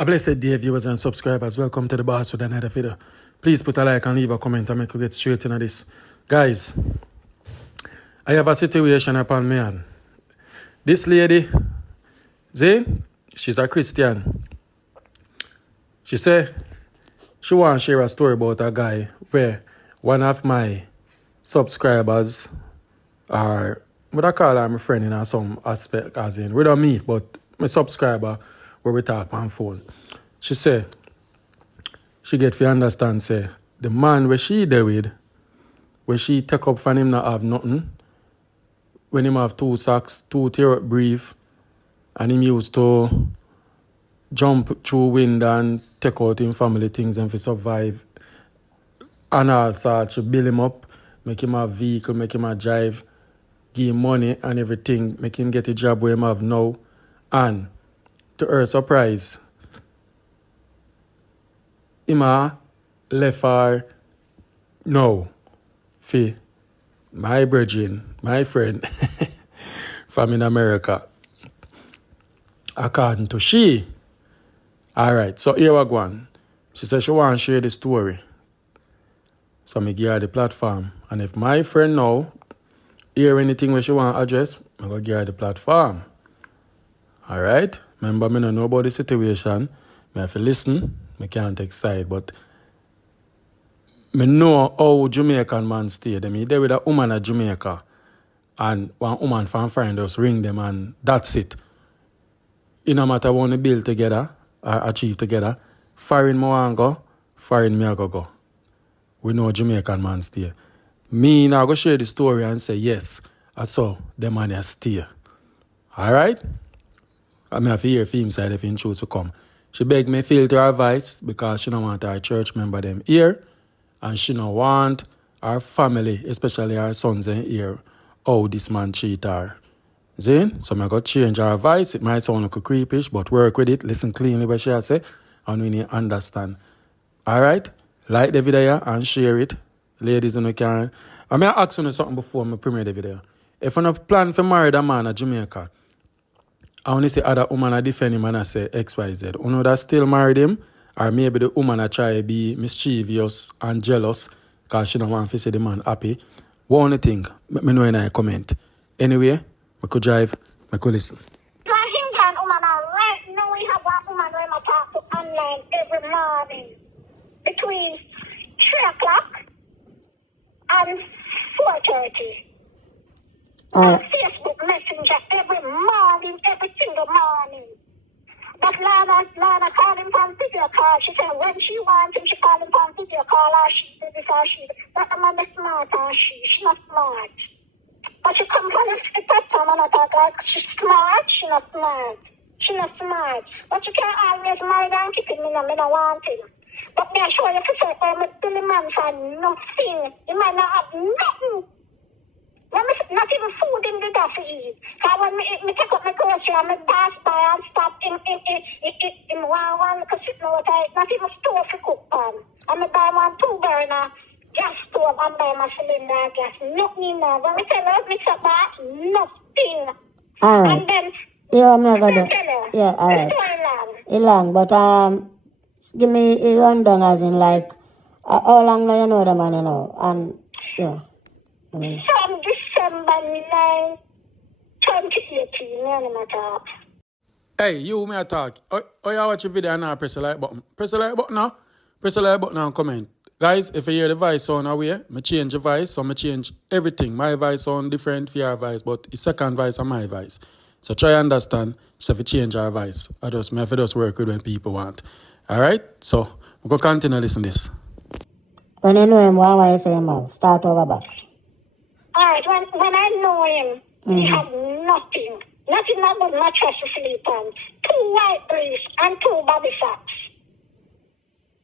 A blessed day, viewers and subscribers. Welcome to the boss with another video. Please put a like and leave a comment and make we get straight into this. Guys, I have a situation upon me and this lady, Zane, she's a Christian. She said she wants to share a story about a guy where one of my subscribers are, what I call her my friend in some aspect, as in, we don't meet, but my subscriber where we talk on phone. She said, she get to understand, say, the man where she there with, where she take up from him not have nothing, when him have 2 socks, 2 tear up brief, and him used to jump through wind and take out him family things and to survive. And also to build him up, make him have vehicle, make him a drive, give him money and everything, make him get a job where him have now. And to her surprise, him a left her now for my brethren, my friend from in America. According to she. Alright, so here we go on. She said she want to share the story. So I give her the platform. And if my friend now hear anything where she want to address, I go give her the platform. Alright? Remember, I don't know about the situation. I have to listen. I can't take side. But I know how Jamaican man stay. They there with a woman at Jamaica. And one woman from friend just ring them and that's it. It no matter what we build together or achieve together. Foreign me want go, foreign me I go. We know Jamaican man stay. Me now go share the story and say yes. I saw the man has stay. Alright? I may have to hear from him side if he choose to come. She begged me filter her voice because she don't want her church member them here. And she don't want her family, especially her sons in here, how this man cheat her. See? So I got change her voice. It might sound like a creepish, but work with it. Listen cleanly what she say. And we need to understand. Alright? Like the video and share it. Ladies and can. I may ask you something before I premiere the video. If you don't plan to marry that man at Jamaica, I only say other woman I defend him and I say XYZ. You know that still married him? Or maybe the woman I try to be mischievous and jealous because she don't want to see the man happy. One thing, let me know in a comment. Anyway, I could drive, I could listen. Right now we have one woman when I talk to online every morning between 3 o'clock and 4:30. On Facebook Messenger every morning, every single morning. But Lana called him from video call. She said when she wants him, she called him from video call or she did this or she did. That the man is smart or she's not smart. But she come from the platform and I talk like she's smart, she's not smart. She's not smart. But you can't always marry and keep him, I don't want him. But me I show you to say, I'm a silly man for nothing. He might not have nothing. When me not even food in the to eat. So when me take up my grocery and me pass by and stop in one because it know what not even stove to cook on. And me buy one 2 burner gas stove and buy my cylinder gas. Nothing now. When we tell her MIXUP that, nothing. Alright. And then I'm not gonna. Yeah, alright. It's long, but give me a rundown as in like how long now you know the man, you know, and yeah. From December 9, 2018, me talk. Hey, you may talk. Oh, you watch the video and now press the like button. Press the like button now. Press the like button and comment. Guys, if you hear the voice sound away, I change the voice, so I change everything. My voice sound different for your voice, but the second voice is my voice. So try to understand, so if you change our voice, I have to just work with when people want. Alright? So, we're going to continue to listen to this. When you know him, why you say him? Start over back. Alright, when I know him, he had nothing. Nothing but mattress to sleep on. 2 white briefs and 2 bobby socks.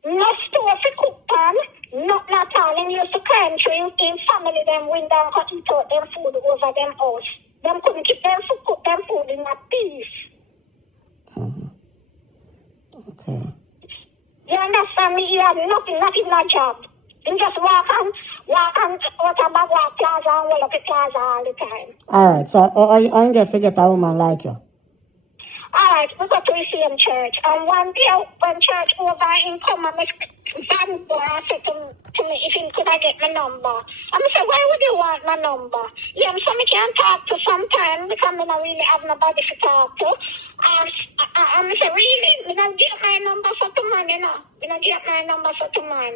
No stove to cook on, nothing at all. And used to climb through in family them window and cut eat out them food over them house. Them couldn't keep them food, cook them food in a peace. Okay. You understand me? He had nothing, not even a job. He just walk out of my walk plaza and roll up the plaza all the time. Alright, so I get to get a woman like you. Alright. Alright, we go to the same church. And one day when church over in come and Van Bora said to me if he could I get my number. And I said, why would you want my number? Yeah, so I can't talk to sometime because I don't really have nobody to talk to. And I said, really? I don't give my number for the man, you know. I don't give my number for the man.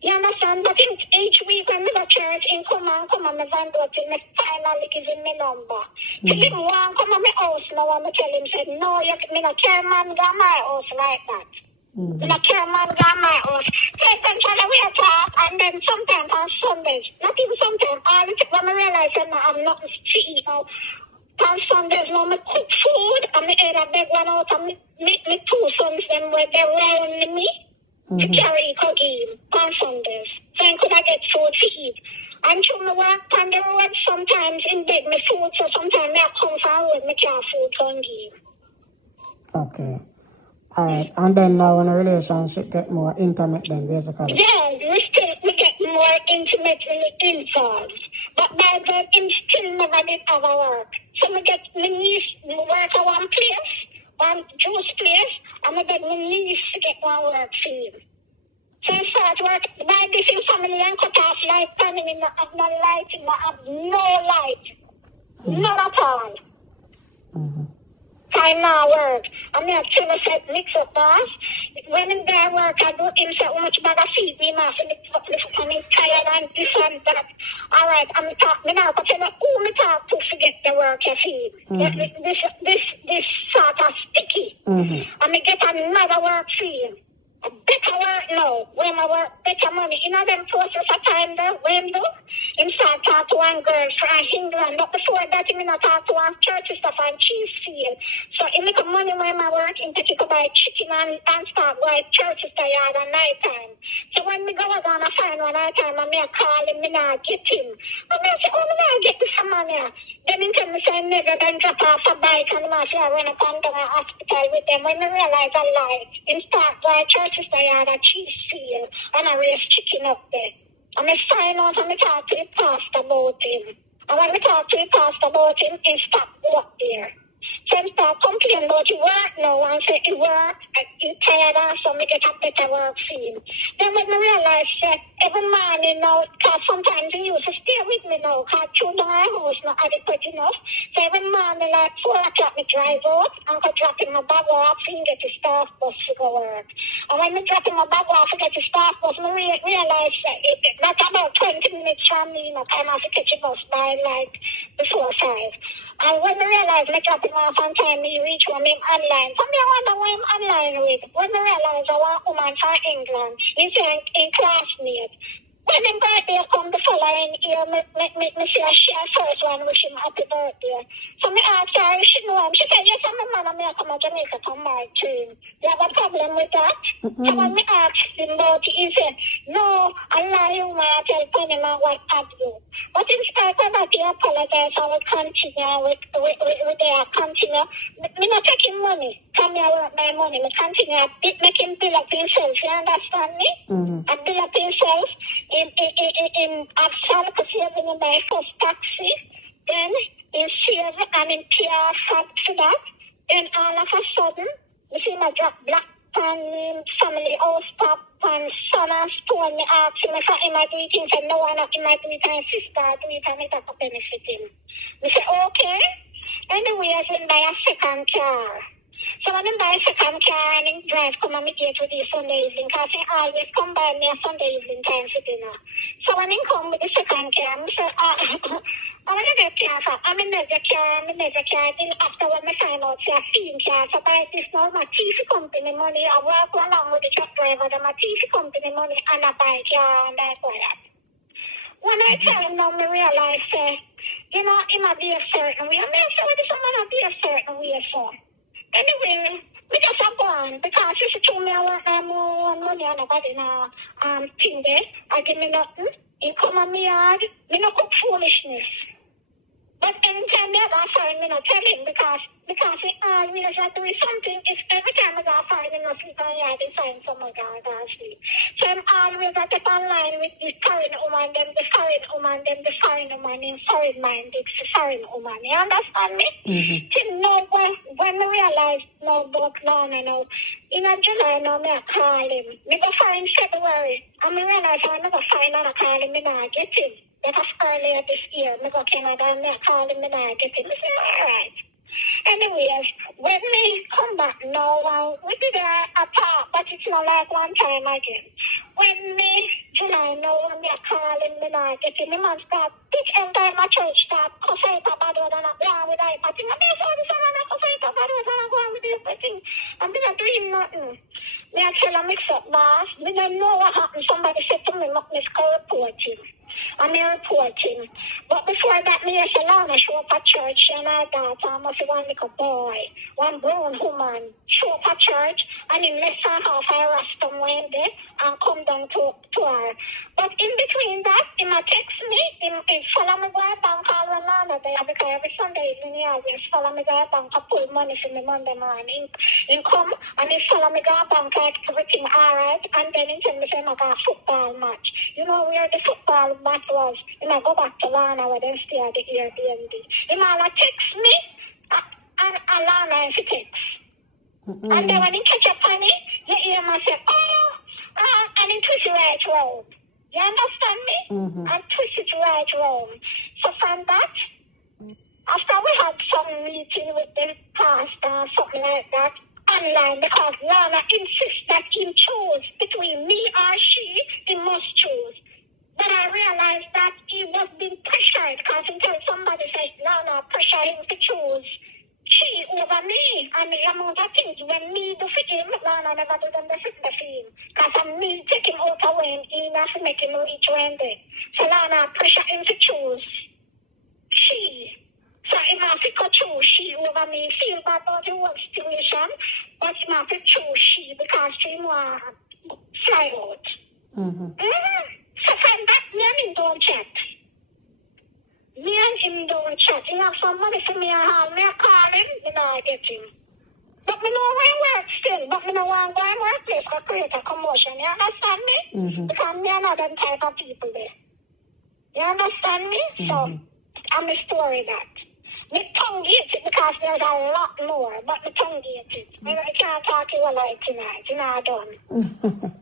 You understand? But each week when we go to church, in come and my van door till me finally give him my number. Till him want come to my house now and I tell him, said, no, me not care man go my house like that. Me not care man go my house. So eventually we talk and then sometimes on Sundays, not even sometimes, all the time when I realize that I have nothing to eat now, on Sundays now I cook food and I either beg one out of me two sons them where they round me. To carry cookie on Sundays. So I could get food to eat. And through my work on the road, sometimes in bed my food, so sometimes I come forward, my car food can give. Okay. Alright. And then now when a relationship get more intimate then basically. Yeah, we get more intimate when it involves. But by then, him still never did have a work. So we get my niece work at one place, one juice place, and I get my niece to get one work for him. So I start work by this in family and cut off light, and I not have no light, I have no light. None at all. Time now work. I mean, I tell myself, MIXUP boss. When I'm there work, I do him say how much bag of feed we must mix up this and I'm tired and this and that. Alright, I'm talk me now, but tell me who me talk to forget the work you feed. This sort of sticky. And me get another work feed. A better work now, when I work better money. You know them process of time there, when do? Him start talk to one girl from England, but before that him not talk to one church stuff and cheese field. So he make money when I work, him take it to buy chicken and start buy church stuff at night time. So when me go down and find one night time and me call him, me not get him. But me say, oh me not get this money. Then he tell me say nigga then drop off a bike and I say I run up and down a hospital with them. When me realize I lie, him start buy church stuff at a cheese field and I raise chicken up there. And I sign out and I talk to the pastor about him. And when we talk to the pastor about him, he stop up there. So he start complaining about his work now and say he work, he tired and so me get a better work for him. Then when I realize that every morning now, because sometimes he used to stay with me now, because through my house not adequate enough. So every morning like 4 o'clock me drive out and go drop in my bag off and get the staff bus to go work. And when I drop in my bag off and get the staff bus, I realize that that's about 20 minutes from me, I have to catch a bus by like before 5. And when I realize I drop him off on time, he reach home him online. So I wonder why I'm online with. When I realize I want a woman from England, he's in classmate. When his birthday come the following year, me see a share first one wish him happy birthday. So me asked her if she know him. She said, yes, I'm a man and I come to Jamaica to marry to him. You have a problem with that? So when me asked him about it, he said, no, I lie you, I tell Panama what have you. But in spite of that, he apologized and we continue with their continue. Me not taking money. Come here work my money. Me continue make him build up himself. You understand me? I build up himself in Axel, because he has been in my first taxi. Then in save and in PR for that. Then all of a sudden, you see my drop black pan family house top and son and stone me ask him if I might do it. He said no, and he might do it and sister do it and it has to benefit him. We say okay. Anyway, I said buy a second car. So when I buy a second car and he drive come and meet with the Sunday evening, because he always come by me a Sunday evening time for dinner. So when he come with the second car, I say, I want to get car for, I'm in the car. Then after when I find out it's a theme car, so by this now my TV company money, I work along with the truck driver, my TV company money and I buy car and that's all that. When I tell him now, I realize, you know, it might be a certain way. I mean, so this might be a certain way for. Anyway, we just are born because she told me I want more money on nobody now. Thing there, I give me nothing. In come on me yard, me no cook foolishness. But anytime they go find me, not tell him because he always are doing something. If every time I go find him, not sleep on yard, they find someone go sleep. So I'm always at the online with this foreign woman, them the foreign woman, them the foreign woman, in foreign minded, the foreign woman. You understand me? Till now, when I realize no, but no, in July now, I call him. Me go find February, and I realize when I go find and I call him, I not get him. That was earlier this year. I go Canada and I call him and I get him. I say, all right. Anyways, when me come back now, we did a talk, but it's not like one time again. When me, July now, when I call him and I get him, the man start, this entire my church start, because I thought about it and I'm going with it. But I saw this and I because I thought about it and I'm going with this thing. I'm not doing nothing. Me I tell a MIXUP boss, me don't know what happened. Somebody said to me, me go report him. I'm reporting. But before that, me as a Lana show up at church and I thought I must have one little boy, one grown woman, show up at church and in less than half I rest him one day and come down to her. But in between that, he might text me, he follow me go to bank all Lana there because every Sunday evening he always follow me go to bank to pull money for me Monday morning. He come and he follow me go to bank like everything alright and then he tell me say I got a football match. You know where the football match was? He might go back to Lana where they stay at the Airbnb. He might text me and Lana if he text. And then when he catch up on it, you hear him say, and he twist it right round. You understand me? And twist it right round. So from that, after we had some meeting with the pastor or something like that, online, because Lana insists that he choose between me or she, he must choose. But I realized that he was being pressured because until somebody said, Lana, pressure him to choose she over me. And the amount of things when me do for him, Lana never do them the for him. Because I'm me taking out away he has to make him reach one day. So Lana pressure him to choose she. So he must to choose she over me. Feel bad about the whole situation, but he must to choose she because she want to fly out. So from that, me and him don't chat. Me and him don't chat. He have some money for me and all. Me I call him, me not get him. But me know where he work still. But me know where I'm going to workplace to create a commotion. You understand me? Because me are not them type of people there. You understand me? So, I'm a story that. Me tongue gets it because there's a lot more. But me tongue gets it. I can't talk to you like tonight. You know, I done.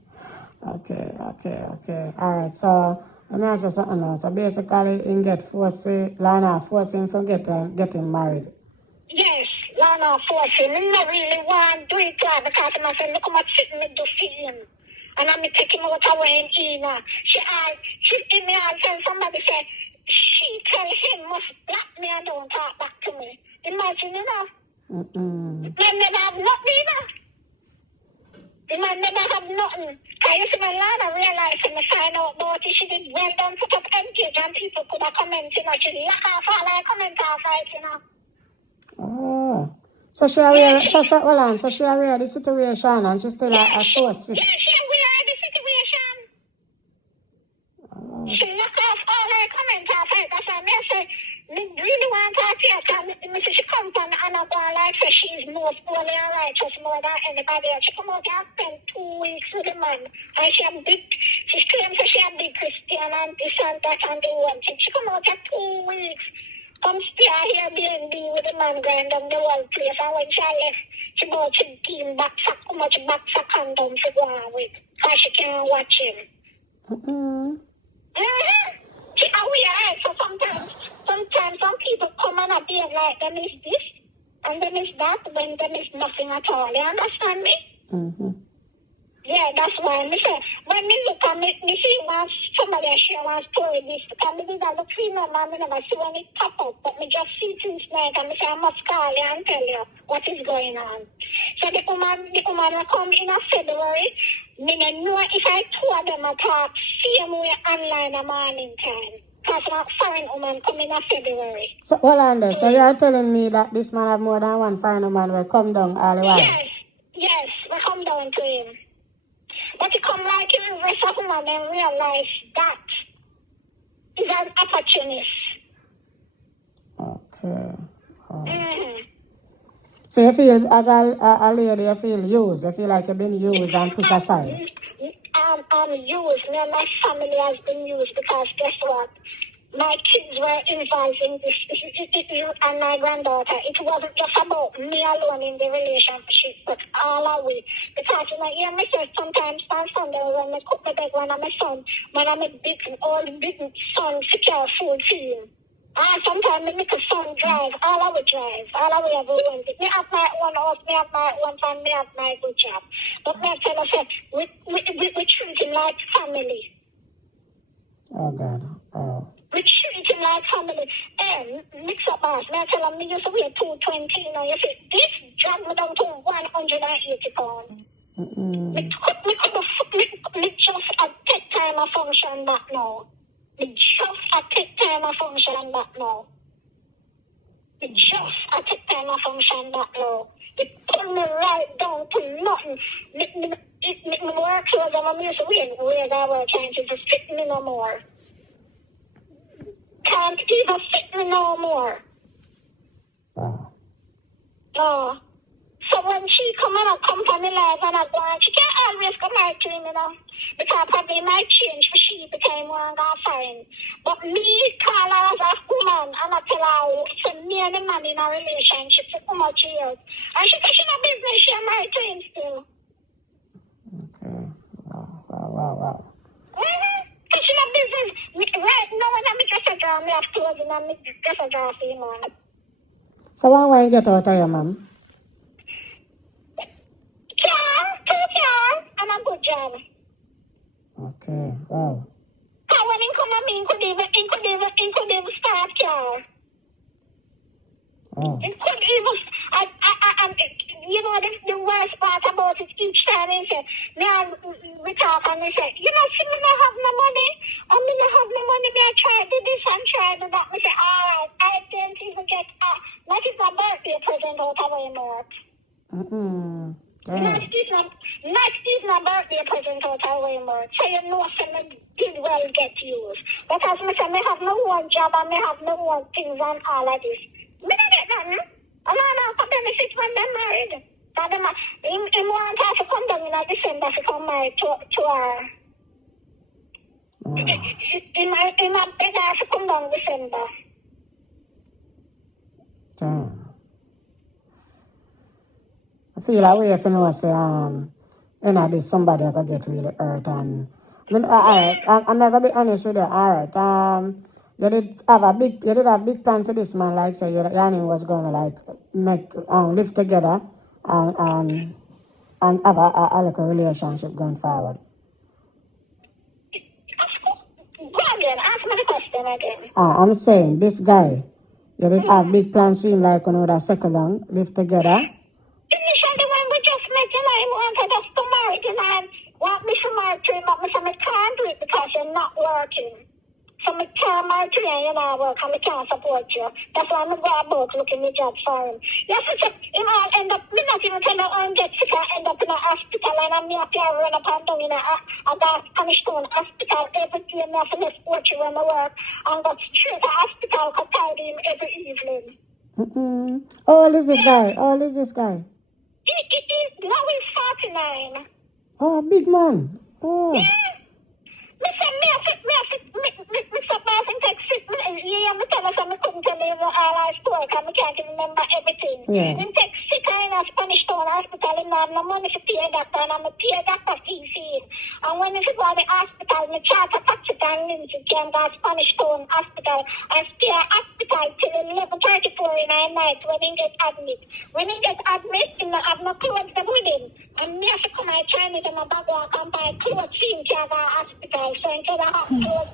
Okay. Alright, so let me ask you something now. So basically, him get Lana force him from getting married. Yes, Lana force him. I don't really want to do it because I said, look how much sitting me do for him. And I'm taking him out away in Ina. She in me and tell somebody say, she tell him must block me and don't talk back to me. Imagine, you know. They never have nothing, you know. The man never have nothing. I used to be Lana realize when I find out about it, she did well done put up empty and people could have commented, you know, she lock off all her comment off it, you know. Oh. So she aware so she aware of the situation and she still a force it. Yeah, she aware of the situation. She lock off all her comment off it. That's why I say, me really want to talk to her because she comes from another like say she's most holy and righteous more than anybody else. She come out and spend 2 weeks with the man. And she claims that she a big Christian and this and that and the one thing. She come out at 2 weeks. Come stay here Airbnb with the man going down the whole place. And when she left, she bought she came back for how much back for condom to go on with. Because she can't watch him. She aware, so sometimes some people come and appear like them is this and them is that when them is nothing at all. You understand me? Yeah, that's why me say when me look at me see once somebody share one story this because me did a look female man, me never see when it pop up, but me just see things like and me say I must call you and tell you what is going on. So the woman will come in a February. Me don't know if I told them I talk same way online a morning time. Because a foreign woman come in a February. So hold on there. So you are telling me that this man have more than one foreign woman will come down all the while? Yes, we come down to him. But he come like him in rest of woman and realize that he's an opportunist. So you feel, as a lady, you feel used. You feel like you've been used and pushed aside. I'm used. Me and my family has been used because guess what? My kids were involved in this, and my granddaughter. It wasn't just about me alone in the relationship, but all of it. Because, you know, sometimes on Sunday when I cook the bed when I'm a son, when I'm a big son, secure food for you. Sometimes I make a son drive, all I would drive, all I would ever want. Me have my own house, me have my own family, me have my good job. But me tell us, we treat him like family. Oh, God. Oh. We treat him like family. MIXUP boss, me tell him, me used to weigh 220, you know, you see, this drag me down to 180 pounds. Me just take time of function back now. Me just take time of function back now. Me just take time of function back now. It pull me right down to nothing. Me work clothes and I'm used to wear that work trying to fit me no more. Can't even fit me no more. Wow. No. So when she come on a company life and I go on, she can't always come out to him, you know. Because probably might change for she became one guy fine. But me call her as a woman and I tell her so me and the man in a relationship for how much years. And she said she no business, she married to him still. Okay. Wow. Because she no business. Right now when I'm just a girl, me have clothes and I'm just a girl for him on. So why you get out of your mom? Two car, and a good job. Okay, wow. Because when he come at me, he could even start car. Oh. It could even, you know, the worst part about it, each time he say, we talk and he say, you know, see me not have no money, or me not have no money, me I try to do this and try to do that. Me say, all right, I didn't even get, not even a birthday present out of my work. Not even a birthday present out of my work. So you know, me did well get used. Because me say, me have no one job and me have no one things and all of this. Me don't get that, no? No, for benefit when they're married. He want her to come down in December to come married to her. He might beg her to come down in December. Damn. I feel like way if you know say you know there's somebody that could get really hurt and I mean alright, I'm not gonna be honest with you, alright. You did have big plan for this man, like say your name was gonna like make live together and have a little relationship going forward. Go again, ask me the question again. I'm saying this guy, you did have big plans for him like that second down, live together. Initially when we just met, you know, he wanted us to marry him and want me to marry him, but me say me can't do it because you're not working. So I can't marry you and you not work and I can't support you. That's why I'm go about looking the job for him. Yes, he might end up, me not even tell him get sick and end up in a hospital and I'm not here run up and down in a stone hospital every day. I have to support you when I work and go straight to hospital and tidy him every evening. How old is this guy? Now he's 49. Oh, big man. Oh. Yeah. Me say me text it. Me tell us I couldn't tell you all our story because I can't even remember everything. Yeah. Me text sick in a Spanish town hospital and I have no money to pay a doctor and I'm a pay doctor fee. And when you go to the hospital, me charter taxi and Lindsay can go to Spanish town hospital and stay at hospital till 11:34 in the night when he gets admit. When he gets admit, he don't have no clothes with him. And me have to come and try me to my bag and come buy clothes for him to go to hospital. So he could have clothes,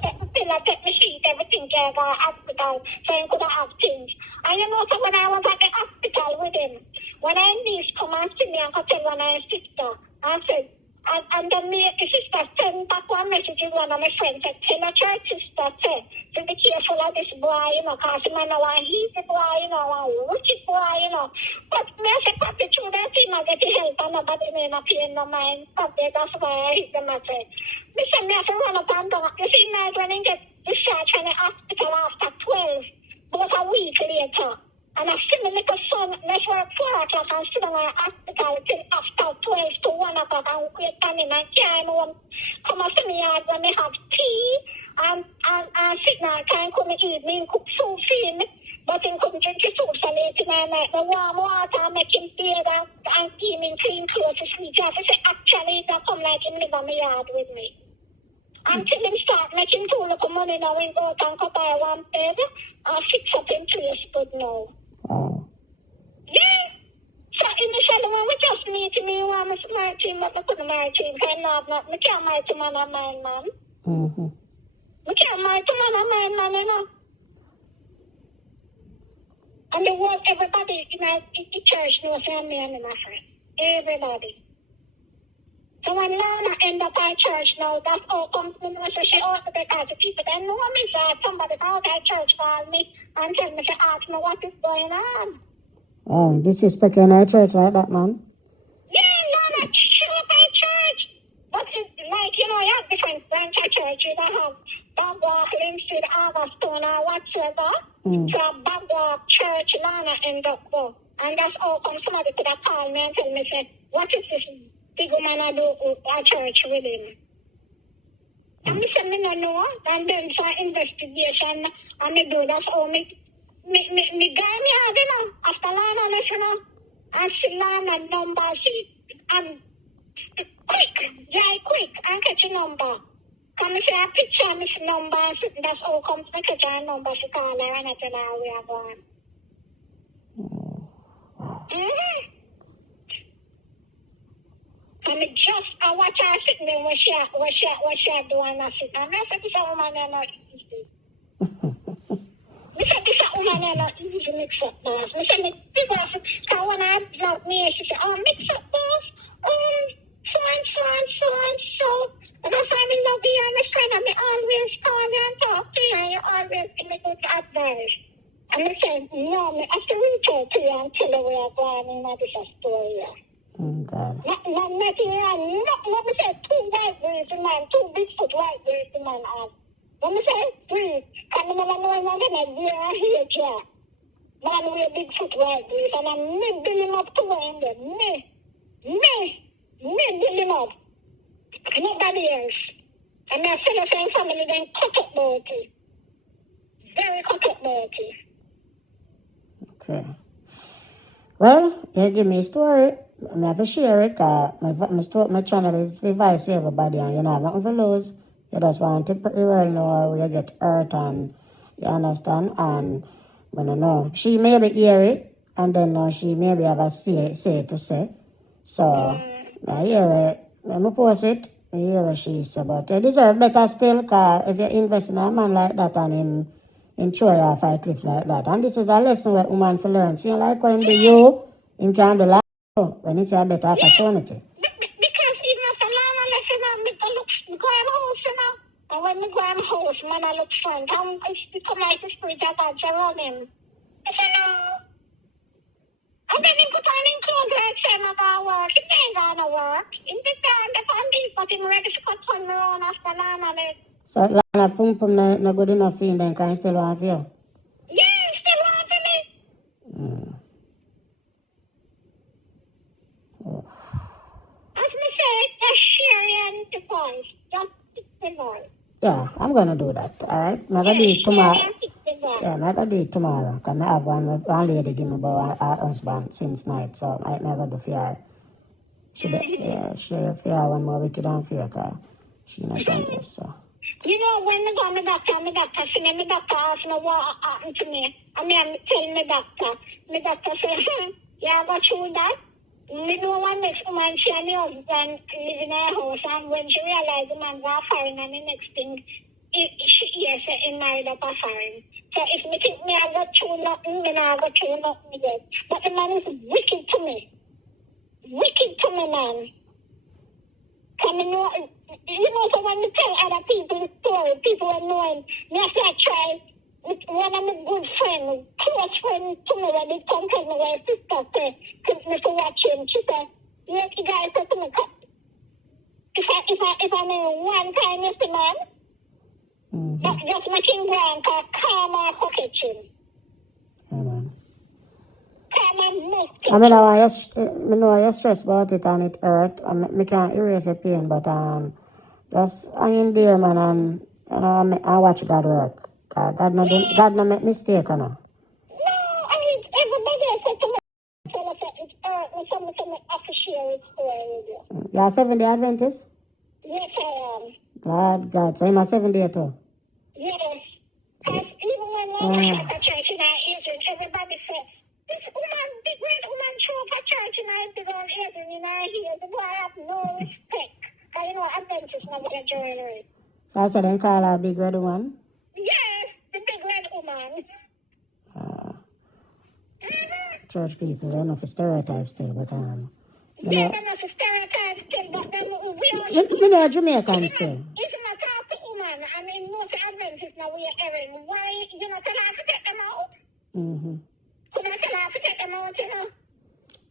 take me sheet, everything to go to hospital. So he could have things. And you know, so when I was at the hospital with him, when I niece come and see me and go tell one of his sister, I said, and then me, his sister send back one message to one of my friends, said, tell a church sister, say, so be careful of this boy, you know, because he might know why he's the boy, you know, a wicked boy, you know. But me, I said, Papi, true, that thing, I get the help, and nobody may not pay no mind. Papi, that's why I hit them, I said. Me said, me have to run up and down. You see, night when he get discharged from the hospital after 12, about a week later. And I see my little son, let's work 4 o'clock and sit in the hospital till after 12 to 1 o'clock and wait on him and carry him home. Come and see me yard when me have tea and sit now, can't come eat me, cook soup for me. But him come drink his soup so late in the night. Me warm water and make him bathe and give him clean clothes to sleep. I say, actually, that come like him live on my yard with me. Until him start making too little money now, we go out and go buy one bed and fix up in place good now. Oh. Yeah. So initially when we just meet me, I want me to marry to him, but I couldn't marry to him because I can't marry to man and mine, man. Mm-hmm. I can't marry to man and mine, man, you know. And the world, everybody in the church knows I'm me and my friend. Everybody. So when Lana end up at church now, that's all comes to me. So she ought to because the people then know me. So somebody out at church call me and tell me to ask me what is going on. Oh, disrespect in our church like that, man. Yeah, Lana, she up at church. But it's like, you know, you have different branch of church. You don't have Bangwalk, Linstead, Augustone, or whatsoever. So Bangwalk church, Lana end up go. And that's all come somebody could have called me and tell me, say, what is this big woman I do at church with him? And I said, me no know. And then for investigation, and me do that's all me guy me have, you know, after Lana left, you know, and see Lana number, see, and quick, and catch a number. Come say a picture, miss number, that's all comes to catch a number, she call her, and I tell her we are going. Mm-hmm. And I watch her sitting there what she doing and sit. And I said, this a woman is not easy. I said, this a woman is not easy mix-up, boss. I said, people say, because when I love me, she said, oh, mix-up, boss. So. And I said, I love you, and my friend, and I always call you and talk to you, and you always give me good advice. And I said, no, I have to reach out to you and tell you where I'm going, and this is a story. God. Nothing wrong. Let me say 2 white breeds in man, 2 Bigfoot white breeds in man. Let me say breed. Because I'm not going to be a here, Jack. Man, we're Bigfoot white breeds. And I'm me building up to one them. Me building up. Nobody else. And my fellow friend family then cut up about it. Very cut up about it. Okay. Well, you give me a story. I have to share it because my channel is advice to everybody and you know, nothing to lose. You just want to pretty well know where you get hurt and you understand. And when you know, she maybe hear it and then she maybe have a say to say. So, I hear it. When I post it, I hear what she said. But you deserve better still because if you invest in a man like that and him throw you off a cliff like that. And this is a lesson where woman to learn. See, like when do you, him can do like you when it's a better opportunity. Because even if Lana left him and me go in house, you know. And when me go in house, man, I look front. And it's become like the spirit of God around him. I say, no. And then he put on him clothes like say, I'm going to work. He ain't going to work. In the time, the family, but him ready to cut on me around after Lana left. So Lana pum pum not good enough for him then can he still want for you? Yeah, he still want for me. Oh. As me say, just share the voice. Just the voice. Yeah, I'm gonna do that. Alright? I'm gonna do it tomorrow. Yeah, I'm gonna do it tomorrow. Because I have one lady give me about her husband since night, so I'm gonna do for her. She for her one more wicked and for her because she not something, so. You know, when I go to my doctor, see me, my doctor asked me what happened to me. I mean, tell my doctor say, yeah, I got through that. Me know one next woman, she and her husband live in her house, and when she realized the man was foreign, and the next thing, he married up a foreign. So if me think me I got through nothing, me not got through nothing yet. But the man is wicked to me. Wicked to me, man. Because me know, you know, so when me tell other people the story, people are knowing, me have to try. One of my good friends, close friend to me, when they come tell me where sister say, because me to watch him, she said, yes, the guy said to me, if I know one time, you see, man, but just make him go and calm or pocket him. Amen. I mean, I know you stress about it and it hurt. Me can't erase the pain, but just hang in there, man, and I watch God work. God no make mistake, you know. No, I mean, everybody else said to me, so it's me, so me have to share it story with you. You are 7-day Adventist? Yes, I am. God. So I'm a 7-day too. Yes. Because even when I was at the church in our Asian, everybody said, this woman, big red woman show up at church in our big Asian in our ears. The boy have no respect. Because you know, Adventist never get jewelry. So I said, then call her big red one. Yes, the big red woman. Church people, they don't know for stereotypes still, but Yeah, they're not a stereotype still, but then we are... you know Jamaican still. If you not talk to woman, and in most Adventists now we are erring, why you not tell her to get them out? Mm-hmm. Could I tell her to get them out, you know?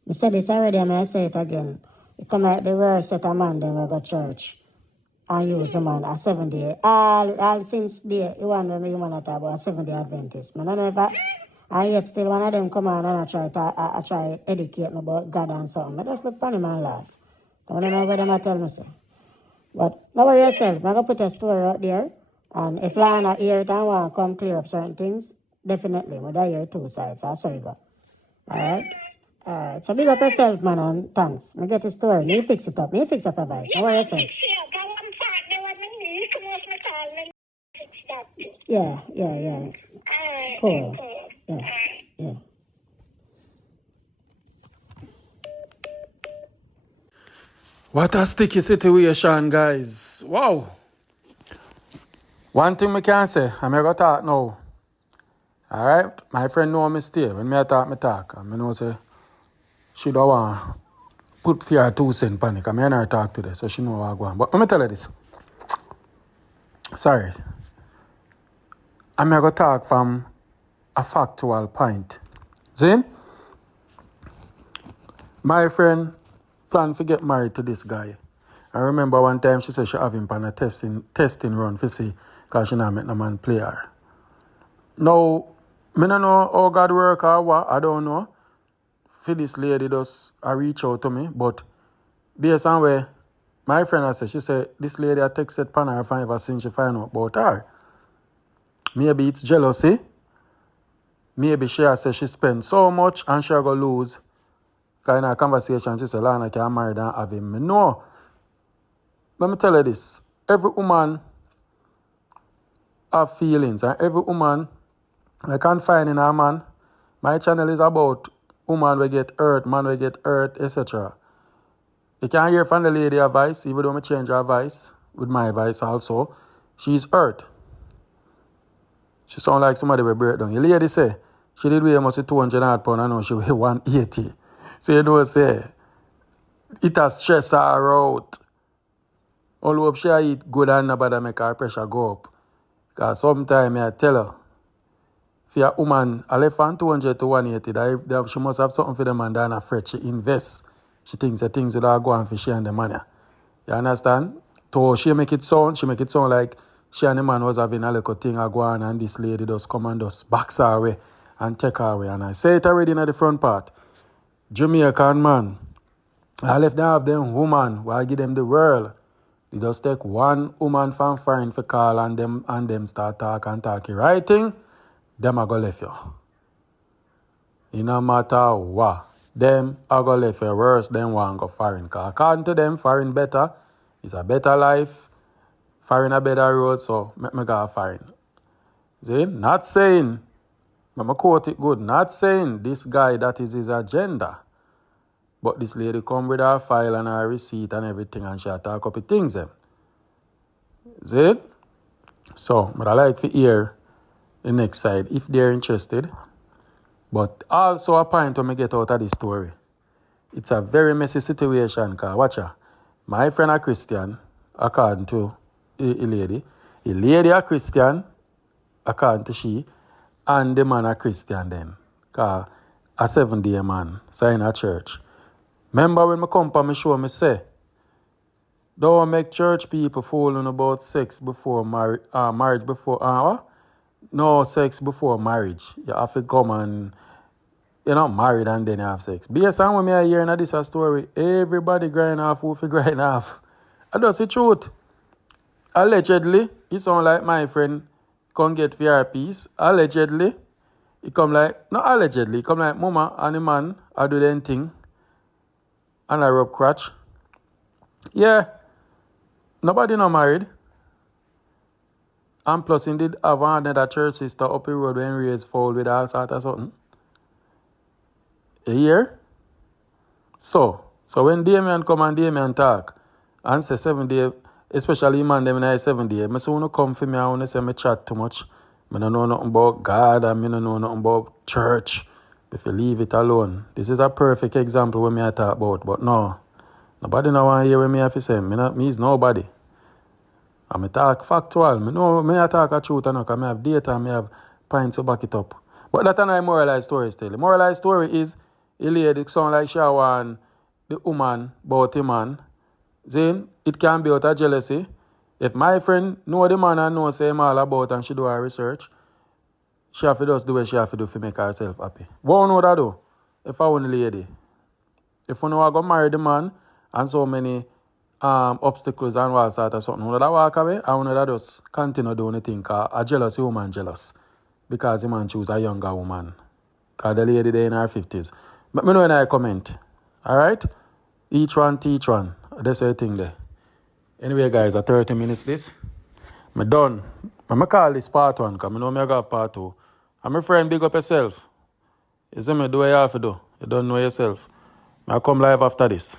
I said this already, and I say it again. You come out the worst set of man, then we go church. And use a man, a 7-day. All since day, you want to talk about a 7-day Adventist. Man, I never... And yet still one of them come on and I try educate me about God and something. I just look funny man laugh. I don't know what them tell me say. But know about yourself, I'm gonna put a story out there. And if Lana hear it and want to come clear up certain things, definitely we I hear two sides. That's how you go. Alright. So big up yourself, man, and thanks. Me get the story. Me fix it up. Me fix up a voice. Know about yourself. Yeah. Cool. Yeah. What a sticky situation, guys. Wow. One thing me can say, I'm going to talk now. Alright? My friend know me stay. When me talk. And I know say, she don't want put fear 2 cents panic. I'm going to talk today, so she know what I go on. But let me tell her this. Sorry. I'm going to talk from a factual point. See? My friend planned to get married to this guy. I remember one time she said she have him on a testing run for see because she not make no man play her. Now, I don't know how God work or what, I don't know. For this lady does reach out to me, but based on where my friend has said, she said this lady I texted upon her ever since she find out about her. Maybe it's jealousy. Maybe she has said she spent so much and she go lose. Because in a conversation, she said, Lana can marry and have him. No. Let me tell you this. Every woman have feelings. And every woman, I can't find in a man. My channel is about woman will get hurt, man will get hurt, etc. You can hear from the lady advice, even though I change her voice, with my voice also. She's hurt. She sound like somebody will break down. The lady say, she did weigh almost 200 pounds, I know she weigh 180. So you know say, it has stress her out. Although if she eat good and nobody make her pressure go up. Because sometimes I tell her, for a woman, I left from 200 to 180, she must have something for the man than afraid she invest. She thinks the things that are going for she and the money. You understand? So she make it sound like she and the man was having a little thing go on and this lady just come and just box her away and take her away. And I say it already in the front part. Jamaican man, I left them have them woman, where I give them the world. They just take one woman from foreign for call and them start talk. Right thing, them are going to left you. It no matter what. Them are going to left you worse than one go foreign. Because according to them, foreign better. It's a better life. Foreign a better road, so make me go foreign. See? Not saying, let me quote it good, not saying this guy that is his agenda. But this lady come with her file and her receipt and everything and she talk up the things them. See? So, but I like to hear the next side if they're interested. But also a point when I get out of this story. It's a very messy situation because watch her. My friend a Christian, according to a lady. The lady a Christian, according to she, and the man a Christian then. Because a 7-day man, so in a church. Remember when I come to my show, I say, don't make church people fool about sex before marriage before, no sex before marriage. You have to come and you're not married and then you have sex. Based on what I hear in this story, everybody grind off who fi grind off. And that's the truth. Allegedly, it sound like my friend can't get for peace. Allegedly, it come like, not allegedly, it come like mama and the man I do them thing. And I rub crotch. Yeah, nobody not married. And plus, he did have another church sister up the road when raised foul with all sort of something. You hear? So when Damien come and Damien talk and say 7 days, especially man them in 7 days, I say, want to come for me, I want to say I chat too much. I don't know nothing about God and I don't know nothing about church. If you leave it alone. This is a perfect example what I talk about, but no. Nobody now want to hear what me have to say. Me is nobody. And I talk factual. I talk a truth and I have data and I have points to back it up. But that's not a moralized story still. The moralized story is a lady sound like she want the woman about the man. Then it can be out of jealousy. If my friend know the man and know say him all about and she do her research, she have to just do what she have to do to make herself happy. What know that though? If I want a lady. If you know I go marry the man and so many obstacles and all sort of something, that walk away, I want to just continue doing the thing because a jealous woman jealous. Because the man choose a younger woman. Because the lady there in her 50s. But me know when I comment. Alright? Each one teach one. That's the thing there. Anyway guys, at 30 minutes this. I'm done. I'm call this part 1 because I know I got part 2. And my friend, big up yourself. You see me do what you have to do. You don't know yourself. I come live after this.